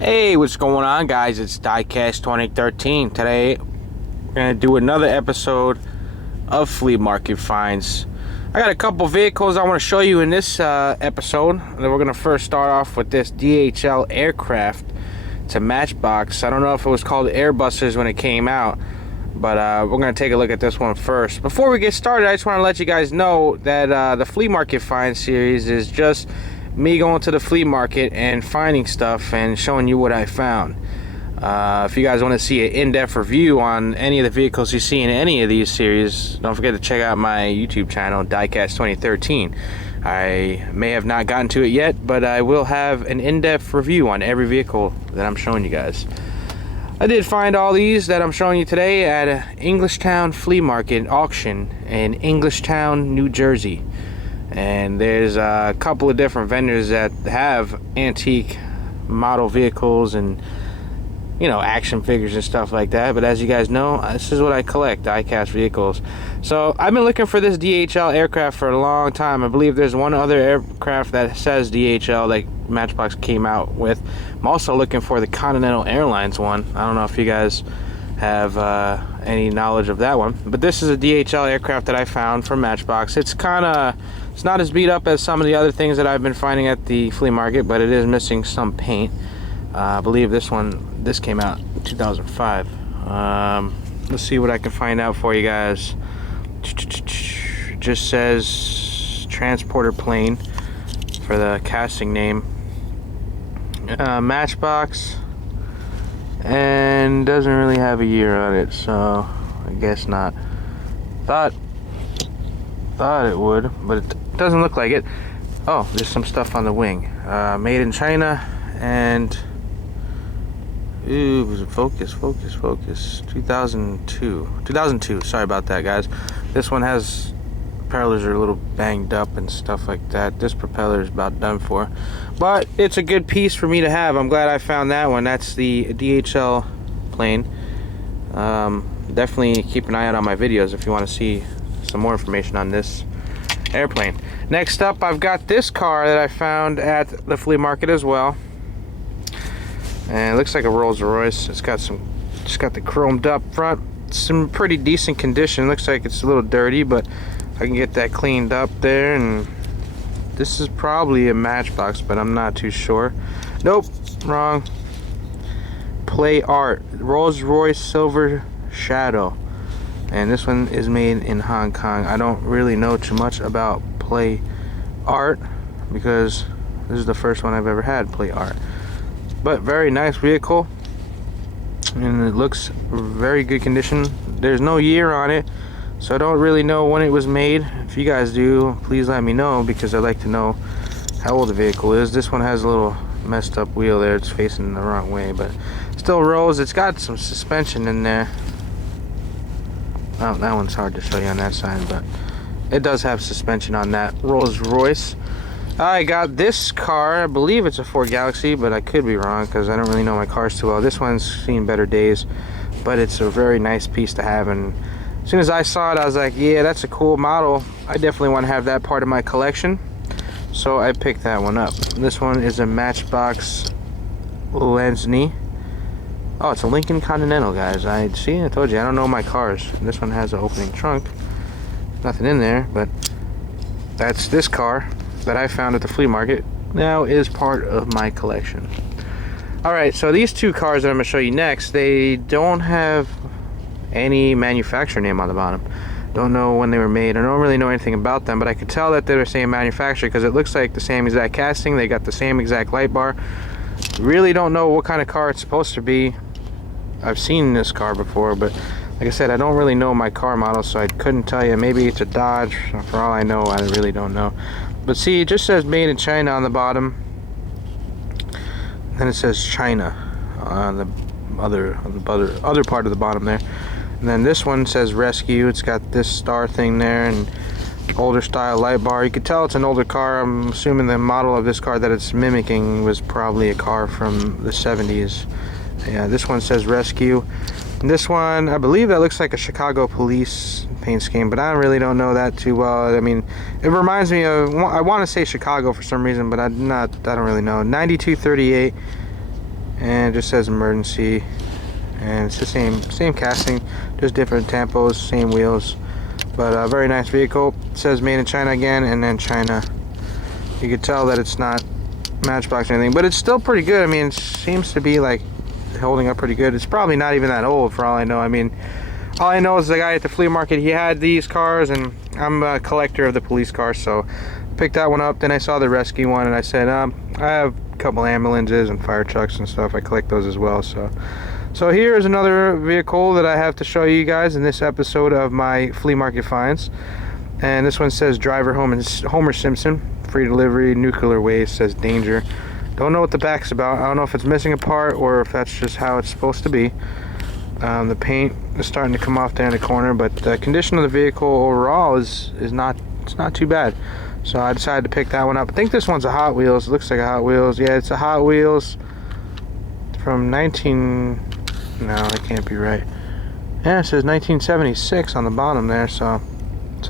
Hey, what's going on, guys? It's Diecast 2013. Today, we're going to do another episode of Flea Market Finds. I got a couple vehicles I want to show you in this episode. And then we're going to first start off with this DHL aircraft. It's a Matchbox. I don't know if it was called Airbusters when it came out, but we're going to take a look at this one first. Before we get started, I just want to let you guys know that the Flea Market Finds series is just me going to the flea market and finding stuff and showing you what I found. If you guys want to see an in-depth review on any of the vehicles you see in any of these series, don't forget to check out my YouTube channel, Diecast 2013. I may have not gotten to it yet, but I will have an in-depth review on every vehicle that I'm showing you guys. I did find all these that I'm showing you today at an Englishtown Flea Market auction in Englishtown, New Jersey. And there's a couple of different vendors that have antique model vehicles and, you know, action figures and stuff like that. But as you guys know, this is what I collect, die-cast vehicles. So I've been looking for this DHL aircraft for a long time. I believe there's one other aircraft that says DHL that Matchbox came out with. I'm also looking for the Continental Airlines one. I don't know if you guys have any knowledge of that one, but this is a DHL aircraft that I found from Matchbox. It's not as beat up as some of the other things that I've been finding at the flea market, but it is missing some paint. I believe this came out in 2005. Let's see what I can find out for you guys. It just says transporter plane for the casting name. Matchbox, and doesn't really have a year on it, so I guess not. Thought it would, but it doesn't look like it. Oh, there's some stuff on the wing. Made in China, and ooh, focus. 2002. Sorry about that, guys. This one has propellers are a little banged up and stuff like that. This propeller is about done for, but it's a good piece for me to have. I'm glad I found that one. That's the DHL plane. Definitely keep an eye out on my videos if you want to see some more information on this airplane. Next up, I've got this car that I found at the flea market as well, and it looks like a Rolls Royce. It's got the chromed up front. It's in pretty decent condition. Looks like it's a little dirty, but I can get that cleaned up there. And this is probably a Matchbox, but I'm not too sure. Nope, wrong. Play Art, Rolls Royce Silver Shadow, and this one is made in Hong Kong. I don't really know too much about Play Art because this is the first one I've ever had, Play Art. But very nice vehicle, and it looks very good condition. There's no year on it, so I don't really know when it was made. If you guys do, please let me know, because I'd like to know how old the vehicle is. This one has a little messed up wheel there. It's facing the wrong way, but still rolls. It's got some suspension in there. Oh, that one's hard to show you on that side, but it does have suspension on that Rolls Royce. I got this car. I believe it's a Ford Galaxy, but I could be wrong because I don't really know my cars too well. This one's seen better days, but it's a very nice piece to have. And as soon as I saw it, I was like, yeah, that's a cool model. I definitely want to have that part of my collection, so I picked that one up. This one is a Matchbox Lesney. Oh, it's a Lincoln Continental, guys. I told you, I don't know my cars. This one has an opening trunk. Nothing in there, but that's this car that I found at the flea market. Now is part of my collection. Alright, so these two cars that I'm going to show you next, they don't have any manufacturer name on the bottom. Don't know when they were made. I don't really know anything about them, but I could tell that they're the same manufacturer because it looks like the same exact casting. They got the same exact light bar. Really don't know what kind of car it's supposed to be. I've seen this car before, but like I said, I don't really know my car model, so I couldn't tell you. Maybe it's a Dodge. For all I know, I really don't know. But see, it just says made in China on the bottom. Then it says China on the other part of the bottom there. And then this one says Rescue. It's got this star thing there and older style light bar. You could tell it's an older car. I'm assuming the model of this car that it's mimicking was probably a car from the 70s. Yeah, this one says Rescue. And this one, I believe that looks like a Chicago police paint scheme, but I really don't know that too well. I mean, it reminds me of, I want to say Chicago for some reason, but I don't really know. 9238 and it just says emergency, and it's the same casting, just different tampos, same wheels, but a very nice vehicle. It says made in China again, and then China. You could tell that it's not Matchbox or anything, but it's still pretty good. I mean, it seems to be like holding up pretty good. It's probably not even that old for all I know. I mean, all I know is the guy at the flea market, he had these cars, and I'm a collector of the police cars, so I picked that one up. Then I saw the rescue one, and I said, I have a couple ambulances and fire trucks and stuff. I collect those as well. So here's another vehicle that I have to show you guys in this episode of my Flea Market Finds. And this one says driver Homer Simpson, free delivery, nuclear waste, says danger. Don't know what the back's about. I don't know if it's missing a part or if that's just how it's supposed to be. The paint is starting to come off there in the corner, but the condition of the vehicle overall is not too bad. So I decided to pick that one up. I think this one's a Hot Wheels. It looks like a Hot Wheels. Yeah, it's a Hot Wheels from no, that can't be right. Yeah, it says 1976 on the bottom there, so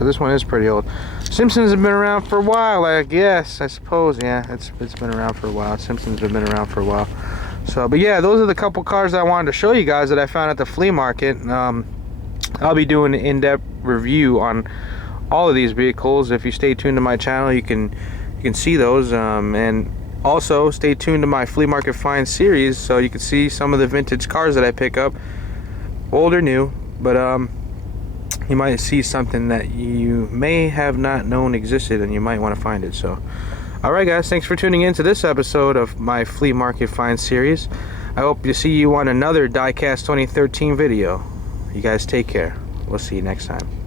this one is pretty old. Simpsons have been around for a while, I guess, I suppose. Yeah, it's been around for a while. Simpsons have been around for a while. So, but yeah, those are the couple cars that I wanted to show you guys that I found at the flea market. I'll be doing an in-depth review on all of these vehicles. If you stay tuned to my channel, you can see those, and also stay tuned to my Flea Market Finds series, so you can see some of the vintage cars that I pick up, old or new. But you might see something that you may have not known existed, and you might want to find it. So alright guys, thanks for tuning in to this episode of my Flea Market Finds series. I hope to see you on another Diecast 2013 video. You guys take care. We'll see you next time.